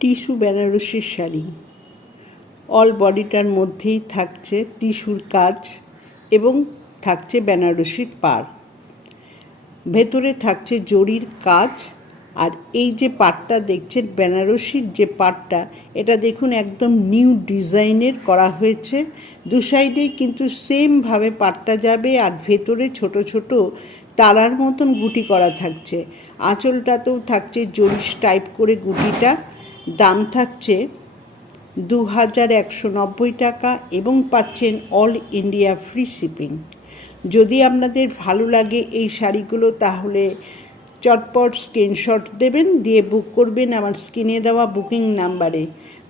Tissue বেনারসির sari, all বডিটার মধ্যেই থাকছে টিস্যুর কাজ এবং থাকছে বেনারসির পাড়, ভেতরে থাকছে জরির কাজ। আর এই যে পাড়টা দেখছেন বেনারসির যে পাড়টা, এটা দেখুন একদম নিউ ডিজাইনের করা হয়েছে। দু সাইডেই কিন্তু সেমভাবে পাড়টা যাবে, আর ভেতরে ছোট ছোট তারার মতন গুটি করা থাকছে। আঁচলটাতেও থাকছে জরি টাইপ করে গুটিটা। দাম থাকছে 2190 টাকা এবং পাচ্ছেন অল ইন্ডিয়া ফ্রি শিপিং। যদি আপনাদের ভালো লাগে এই শাড়িগুলো তাহলে চটপট স্ক্রিনশট দেবেন, দিয়ে বুক করবেন আমার স্ক্রিনে দেওয়া বুকিং নাম্বারে।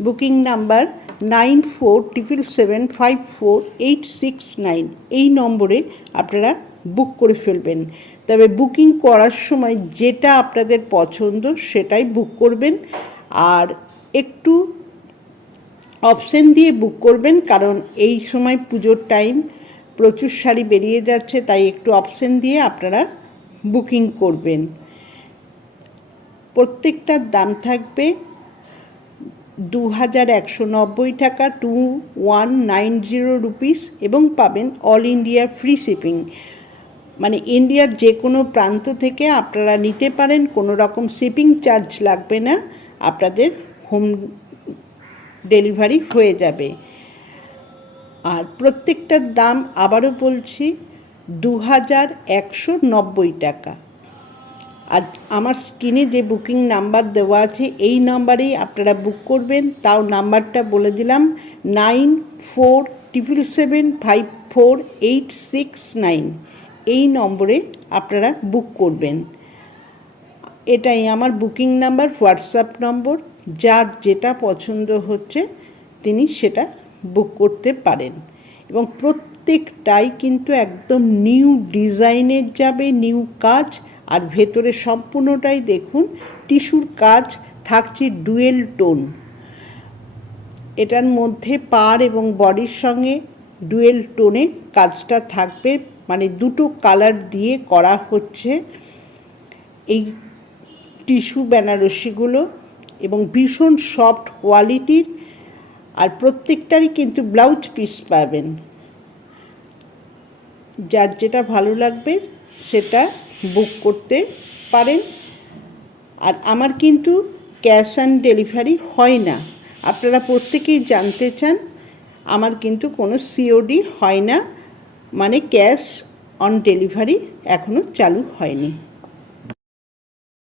Booking number 9477754869। এই নম্বরে আপনারা বুক করে ফেলবেন। তবে বুকিং করার সময় যেটা আপনাদের পছন্দ সেটাই বুক করবেন, আর একটু অপশন দিয়ে বুক করবেন, কারণ এই সময় পুজোর টাইম, প্রচুর শাড়ি বেরিয়ে যাচ্ছে, তাই একটু অপশন দিয়ে আপনারা বুকিং করবেন। প্রত্যেকটার দাম থাকবে 2190 টাকা, 2190 রুপিস, এবং পাবেন অল ইন্ডিয়া ফ্রি শিপিং। মানে ইন্ডিয়ার যে কোনো প্রান্ত থেকে আপনারা নিতে পারেন, কোনো রকম শিপিং চার্জ লাগবে না, আপনাদের হোম ডেলিভারি হয়ে যাবে। আর প্রত্যেকটার দাম আবারও বলছি 2190 টাকা। আর আমার স্ক্রিনে যে বুকিং নাম্বার দেওয়া আছে এই নাম্বারেই আপনারা বুক করবেন। তাও নাম্বারটা বলে দিলাম, 9477754869। এই নম্বরে আপনারা বুক করবেন। এটাই আমার বুকিং নাম্বার, হোয়াটসঅ্যাপ নম্বর। যার যেটা পছন্দ হচ্ছে তিনি সেটা বুক করতে পারেন। এবং প্রত্যেকটাই কিন্তু একদম নিউ ডিজাইনের যাবে, নিউ কাজ। আর ভেতরে সম্পূর্ণটাই দেখুন টিস্যুর কাজ থাকছে ডুয়েল টোন। এটার মধ্যে পাড় এবং বডির সঙ্গে ডুয়েল টোনে কাজটা থাকবে, মানে দুটো কালার দিয়ে করা হচ্ছে এই টিস্যু বেনারসিগুলো, এবং ভীষণ সফট কোয়ালিটির। আর প্রত্যেকটারই কিন্তু ব্লাউজ পিস পাবেন। যার যেটা ভালো লাগবে সেটা বুক করতে পারেন। আর আমার কিন্তু ক্যাশ অন ডেলিভারি হয় না, আপনারা প্রত্যেকেই জানতে চান। আমার কিন্তু কোনো সিওডি হয় না, মানে ক্যাশ অন ডেলিভারি এখনও চালু হয়নি।